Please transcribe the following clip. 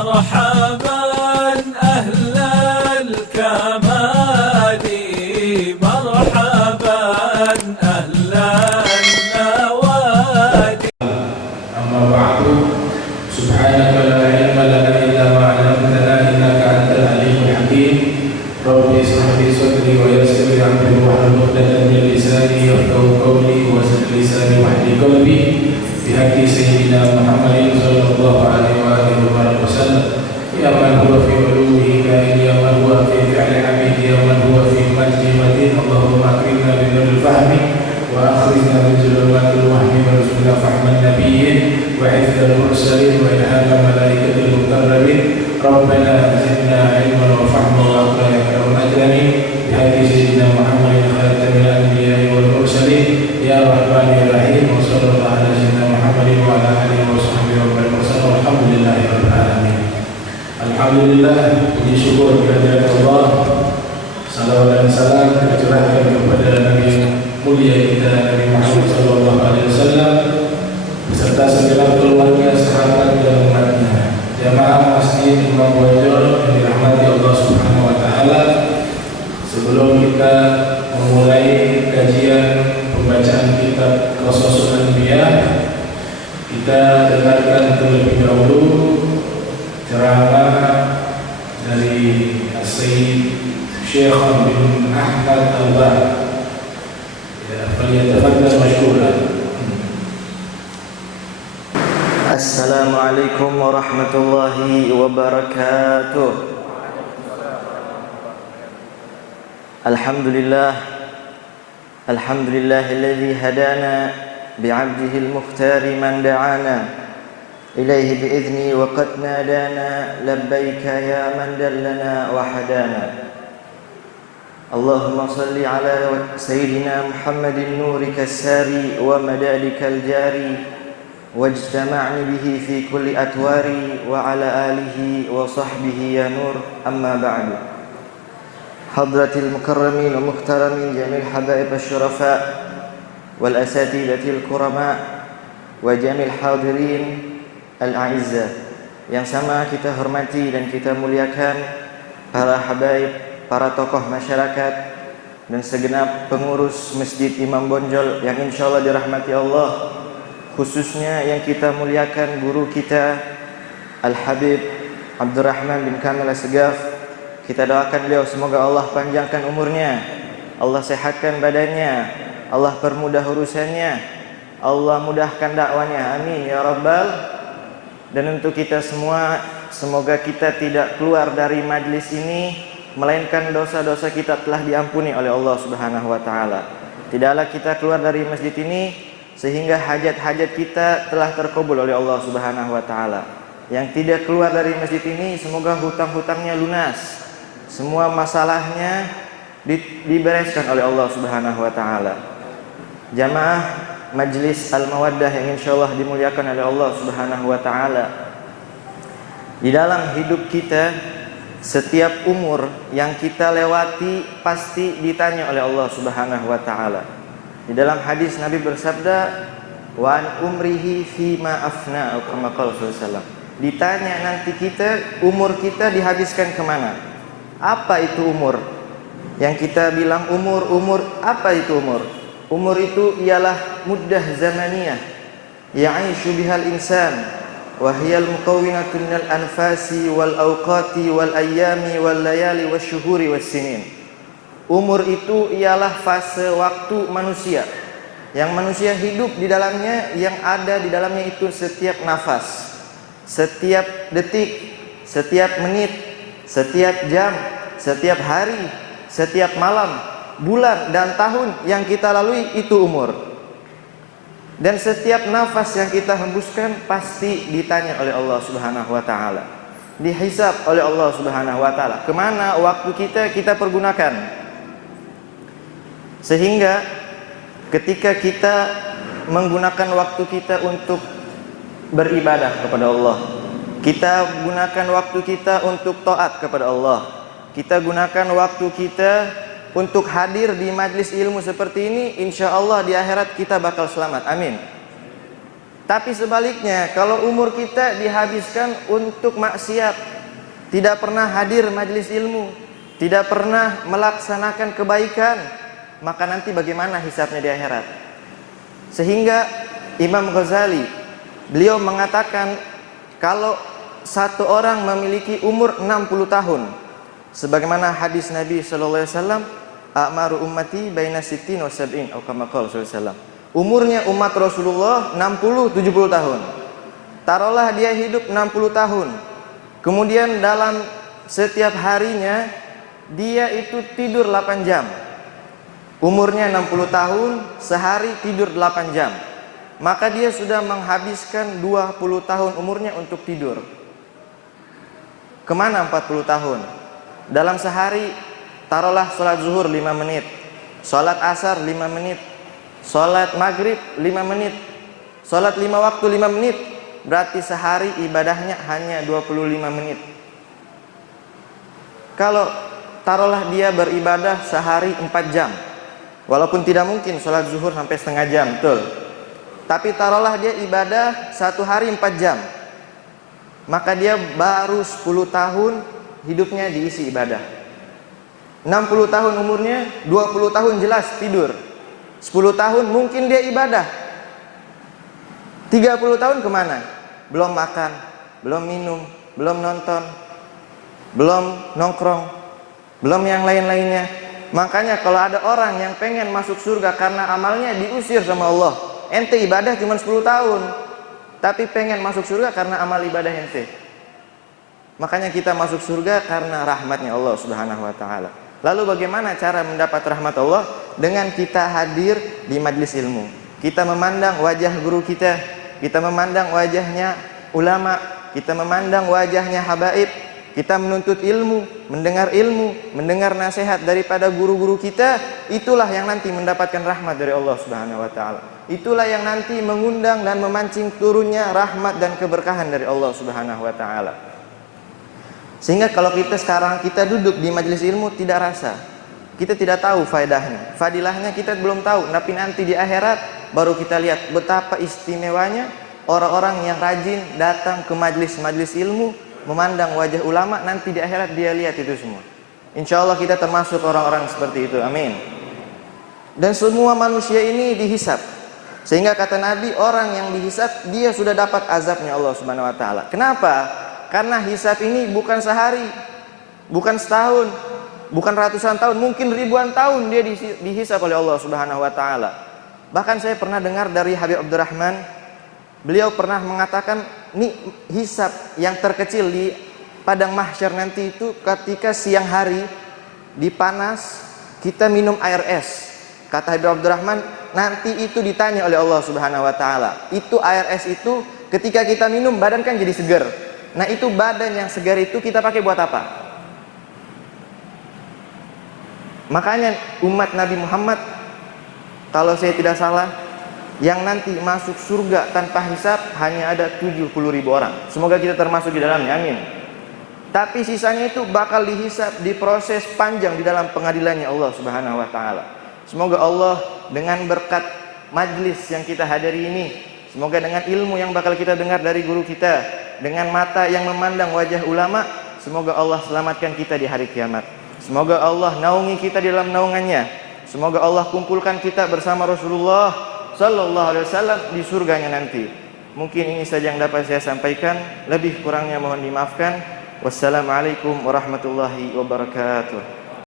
مرحبا أهل الكمال مرحبا أهل النوادي. أما بعد سبحانك لا علم لنا إلا ما علمتنا إنك أنت العليم الحكيم. رب اشرح لي صدري ويسر لي أمري واحلل عقدة من لساني يفقهوا قولي واسد لساني واهد قلبي بحق سيدنا محمد صلى الله عليه وآله وسلم. يا من هو في علوه كائن، يا من هو في فعل عبيد، يا من هو في مجد مدين. اللهم أكرمنا بنور الفهم وأخرجنا من ظلمات الوهم وارزقنا فهم النبيين وحفظ المرسلين وإلهام الملائكة المقربين. ربنا زدنا علما وفهما وأقوى يا أكرم الأكرمين بحق سيدنا محمد خاتم الأنبياء والمرسلين. يا رحمن يا رحيم. وصلى الله على سيدنا محمد وعلى آله وصحبه وسلم. والحمد لله رب العالمين. Alhamdulillah, puji syukur kehadirat Allah. Salawat dan salam tercurahkan kepada Nabi mulia kita Nabi Muhammad sallallahu alaihi wasallam beserta segenap keluarga, sahabat dan umatnya. Jamaah Masjid Imam Bonjol yang dirahmati Allah Subhanahu wa taala. Sebelum kita memulai kajian pembacaan kitab Qasasul Anbiya, kita dengarkan terlebih dahulu ceramah dari Sayyid Syekh bin Ahmad Al-Bah. فليتفضل مشكورا. السلام عليكم ورحمة الله وبركاته. الحمد لله الذي هدانا بعبده المختار من دعانا إليه بإذنه وقد نادانا لبيك يا من دلنا وحدانا. اللهم صل على سيدنا محمد نورك الساري ومدادك الجاري واجتمعني به في كل أتواري وعلى آله وصحبه يا نور. أما بعد، حضرة المكرمين ومحترمين جميع الحبائب الشرفاء والأساتذة الكرماء وجميع الحاضرين الأعزاء yang sama kita hormati dan kita muliakan para habaib, para tokoh masyarakat dan segenap pengurus Masjid Imam Bonjol yang insya Allah dirahmati Allah, khususnya yang kita muliakan guru kita Al-Habib Abdurrahman bin Kamil As-Segaf. Kita doakan beliau semoga Allah panjangkan umurnya, Allah sehatkan badannya, Allah permudah urusannya, Allah mudahkan dakwanya, amin ya rabbal. Dan untuk kita semua, semoga kita tidak keluar dari majlis ini melainkan dosa-dosa kita telah diampuni oleh Allah Subhanahu wa taala. Tidaklah kita keluar dari masjid ini sehingga hajat-hajat kita telah terkabul oleh Allah Subhanahu wa taala. Yang tidak keluar dari masjid ini semoga hutang-hutangnya lunas, semua masalahnya dibereskan oleh Allah Subhanahu wa taala. Jamaah Majlis Al-Mawaddah yang insyaallah dimuliakan oleh Allah Subhanahu wa taala. Di dalam hidup kita, setiap umur yang kita lewati pasti ditanya oleh Allah Subhanahu wa taala. Di dalam hadis Nabi bersabda, "Wa an umrihi fima afna," atau kama qala sallallahu alaihi wasallam. Ditanya nanti kita, umur kita dihabiskan kemana? Apa itu umur? Yang kita bilang umur, apa itu umur? Umur itu ialah muddah zamaniyah ya'ishu bihal insan wa hiya al-muqawwinatu minal anfasi wal awqati wal ayyami wal layali wasyuhuri wassinin. Umur itu ialah fase waktu manusia yang manusia hidup di dalamnya, yang ada di dalamnya itu setiap nafas, setiap detik, setiap menit, setiap jam, setiap hari, setiap malam, bulan dan tahun yang kita lalui itu umur. Dan setiap nafas yang kita hembuskan pasti ditanya oleh Allah Subhanahu wa taala, dihisab oleh Allah Subhanahu wa taala, kemana waktu kita pergunakan. Sehingga ketika kita menggunakan waktu kita untuk beribadah kepada Allah, kita gunakan waktu kita untuk taat kepada Allah, kita gunakan waktu kita untuk hadir di majlis ilmu seperti ini, insya Allah di akhirat kita bakal selamat, amin. Tapi sebaliknya, kalau umur kita dihabiskan untuk maksiat, tidak pernah hadir majelis ilmu, tidak pernah melaksanakan kebaikan, maka nanti bagaimana hisabnya di akhirat? Sehingga Imam Ghazali, beliau mengatakan kalau satu orang memiliki umur 60 tahun, sebagaimana hadis Nabi sallallahu alaihi wasallam, a'maru ummati baina sittin wa sab'in, atau kama qala sallallahu alaihi wasallam. Umurnya umat Rasulullah 60-70 tahun. Taruhlah dia hidup 60 tahun. Kemudian dalam setiap harinya dia itu tidur 8 jam. Umurnya 60 tahun, sehari tidur 8 jam. Maka dia sudah menghabiskan 20 tahun umurnya untuk tidur. Kemana 40 tahun? Dalam sehari, taruhlah sholat zuhur 5 menit, sholat asar 5 menit, sholat maghrib 5 menit, sholat 5 waktu 5 menit. Berarti sehari ibadahnya hanya 25 menit. Kalau taruhlah dia beribadah sehari 4 jam, walaupun tidak mungkin sholat zuhur sampai setengah jam, betul. Tapi taruhlah dia ibadah satu hari 4 jam, maka dia baru 10 tahun hidupnya diisi ibadah. 60 tahun umurnya, 20 tahun jelas tidur, 10 tahun mungkin dia ibadah, 30 tahun kemana? Belum makan, belum minum, belum nonton, belum nongkrong, belum yang lain-lainnya. Makanya kalau ada orang yang pengen masuk surga karena amalnya diusir sama Allah, ente ibadah cuma 10 tahun, tapi pengen masuk surga karena amal ibadah ente. Makanya kita masuk surga karena rahmatnya Allah subhanahu wa ta'ala. Lalu bagaimana cara mendapat rahmat Allah? Dengan kita hadir di majlis ilmu, kita memandang wajah guru kita, kita memandang wajahnya ulama, kita memandang wajahnya habaib, kita menuntut ilmu, mendengar nasihat daripada guru-guru kita. Itulah yang nanti mendapatkan rahmat dari Allah subhanahu wa ta'ala. Itulah yang nanti mengundang dan memancing turunnya rahmat dan keberkahan dari Allah subhanahu wa ta'ala. Sehingga kalau kita duduk di majelis ilmu tidak rasa, kita tidak tahu faedahnya, fadilahnya kita belum tahu. Tapi nanti di akhirat baru kita lihat betapa istimewanya orang-orang yang rajin datang ke majelis ilmu, memandang wajah ulama. Nanti di akhirat dia lihat itu semua. Insya Allah kita termasuk orang-orang seperti itu, amin. Dan semua manusia ini dihisab, sehingga kata Nabi, orang yang dihisab dia sudah dapat azabnya Allah subhanahu wa ta'ala. Kenapa? Karena hisab ini bukan sehari, bukan setahun, bukan ratusan tahun, mungkin ribuan tahun dia dihisab oleh Allah subhanahu wa ta'ala. Bahkan saya pernah dengar dari Habib Abdurrahman, beliau pernah mengatakan, ini hisab yang terkecil di padang mahsyar nanti itu ketika siang hari dipanas kita minum air es. Kata Habib Abdurrahman, nanti itu ditanya oleh Allah subhanahu wa ta'ala. Itu air es itu ketika kita minum badan kan jadi segar. Nah itu badan yang segar itu kita pakai buat apa? Makanya umat Nabi Muhammad, kalau saya tidak salah, yang nanti masuk surga tanpa hisab hanya ada 70.000 orang. Semoga kita termasuk di dalamnya, amin. Tapi sisanya itu bakal dihisab, diproses panjang di dalam pengadilannya Allah subhanahu wa ta'ala. Semoga Allah dengan berkat majlis yang kita hadiri ini, semoga dengan ilmu yang bakal kita dengar dari guru kita, dengan mata yang memandang wajah ulama, semoga Allah selamatkan kita di hari kiamat. Semoga Allah naungi kita di dalam naungannya. Semoga Allah kumpulkan kita bersama Rasulullah sallallahu alaihi wasallam di surganya nanti. Mungkin ini saja yang dapat saya sampaikan, lebih kurangnya mohon dimaafkan. Wassalamualaikum warahmatullahi wabarakatuh.